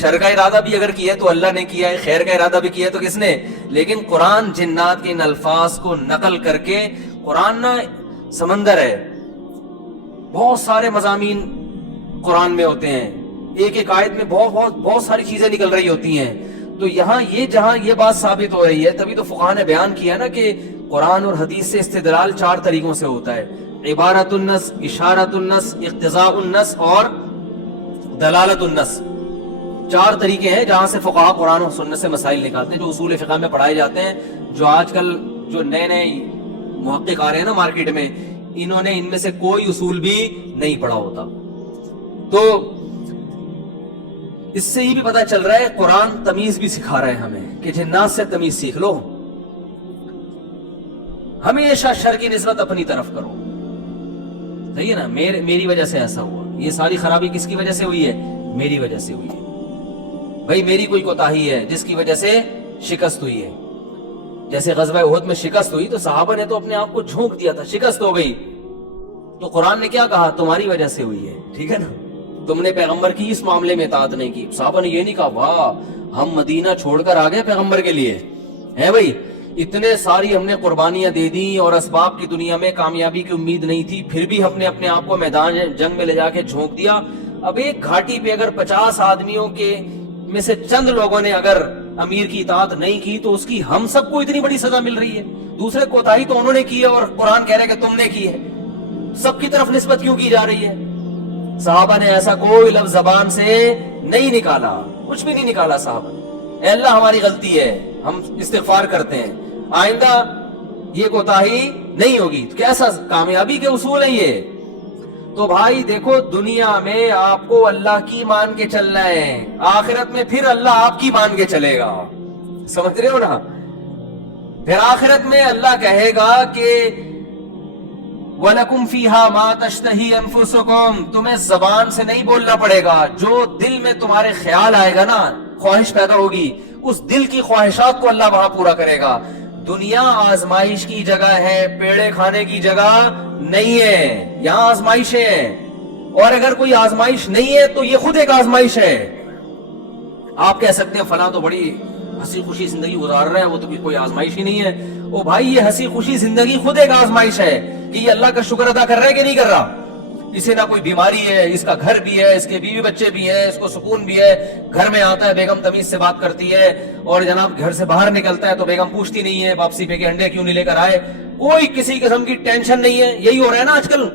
شر کا ارادہ بھی اگر کیا ہے تو اللہ نے کیا ہے، خیر کا ارادہ بھی کیا ہے تو کس نے؟ لیکن قرآن جنات کے ان الفاظ کو نقل کر کے، قرآن نا سمندر ہے، بہت سارے مضامین قرآن میں ہوتے ہیں، ایک ایک آیت میں بہت ساری چیزیں نکل رہی ہوتی ہیں. تو یہاں یہ جہاں یہ بات ثابت ہو رہی ہے، تبھی تو فقہاء نے بیان کیا نا کہ قرآن اور حدیث سے استدلال 4 طریقوں سے ہوتا ہے: عبارت النص، اشارت النص، اقتضاء النص اور دلالت النص. 4 طریقے ہیں جہاں سے فقہاء قرآن اور سنت سے مسائل نکالتے ہیں، جو اصول فقہ میں پڑھائے جاتے ہیں. جو آج کل جو نئے محقق آ رہے ہیں نا مارکیٹ میں، انہوں نے ان میں سے کوئی اصول بھی نہیں پڑھا ہوتا. تو اس سے یہ بھی پتہ چل رہا ہے قرآن تمیز بھی سکھا رہا ہے ہمیں کہ جنات سے تمیز سیکھ لو، ہمیشہ شر کی نسبت اپنی طرف کرو. صحیح ہے نا؟ میری وجہ سے ایسا ہوا، یہ ساری خرابی کس کی وجہ سے ہوئی ہے؟ میری وجہ سے ہوئی ہے. بھائی میری کوئی کوتاہی ہے جس کی وجہ سے شکست ہوئی ہے. جیسے غزوہ احد میں شکست ہوئی تو صحابہ نے تو اپنے آپ کو جھونک دیا تھا، شکست ہو گئی تو قرآن نے کیا کہا؟ تمہاری وجہ سے ہوئی ہے. ٹھیک ہے نا؟ تم نے پیغمبر کی اس معاملے میں اطاعت نہیں کی. صحابہ نے یہ نہیں کہا واہ ہم مدینہ چھوڑ کر آ گئے پیغمبر کے لیے، ہے بھائی اتنے ساری ہم نے قربانیاں دے دی اور اسباب کی دنیا میں کامیابی کی امید نہیں تھی، پھر بھی ہم نے اپنے آپ کو میدان جنگ میں لے جا کے جھونک دیا. اب ایک گھاٹی پہ اگر 50 آدمیوں کے میں سے چند لوگوں نے اگر امیر کی اطاعت نہیں کی تو اس کی ہم سب کو اتنی بڑی سزا مل رہی ہے. دوسرے کوتاہی تو انہوں نے کی ہے اور قرآن کہہ رہے کہ تم نے کی ہے. سب کی طرف نسبت کیوں کی جا رہی ہے؟ صحابہ نے ایسا کوئی لفظ زبان سے نہیں نکالا، کچھ بھی نہیں نکالا صحابہ. اے اللہ ہماری غلطی ہے، ہم استغفار کرتے ہیں، آئندہ یہ کوتاہی نہیں ہوگی. کیسا کامیابی کے اصول ہیں یہ. تو بھائی دیکھو دنیا میں آپ کو اللہ کی مان کے چلنا ہے، آخرت میں پھر اللہ آپ کی مان کے چلے گا. سمجھ رہے ہو نا؟ پھر آخرت میں اللہ کہے گا کہ وَلَكُمْ فِيهَا مَا تَشْتَهِي أَنفُسُكُمْ، تمہیں زبان سے نہیں بولنا پڑے گا، جو دل میں تمہارے خیال آئے گا نا، خواہش پیدا ہوگی، اس دل کی خواہشات کو اللہ وہاں پورا کرے گا. دنیا آزمائش کی جگہ ہے، پیڑے کھانے کی جگہ نہیں ہے. یہاں آزمائشیں ہیں، اور اگر کوئی آزمائش نہیں ہے تو یہ خود ایک آزمائش ہے. آپ کہہ سکتے ہیں فلاں تو بڑی ہنسی خوشی زندگی گزار رہا ہے، وہ تو کوئی آزمائش ہی نہیں ہے. او بھائی یہ ہنسی خوشی زندگی خود ایک آزمائش ہے کہ یہ اللہ کا شکر ادا کر رہا ہے کہ نہیں کر رہا. اسے نہ کوئی بیماری ہے، اس کا گھر بھی ہے، اس کے بیوی بچے بھی ہیں، اس کو سکون بھی ہے، گھر میں آتا ہے بیگم تمیز سے بات کرتی ہے، اور جناب گھر سے باہر نکلتا ہے تو بیگم پوچھتی نہیں ہے واپسی پہ کہ انڈے کیوں نہیں لے کر آئے. کوئی کسی قسم کی ٹینشن نہیں ہے. یہی ہو رہا ہے نا آج کل.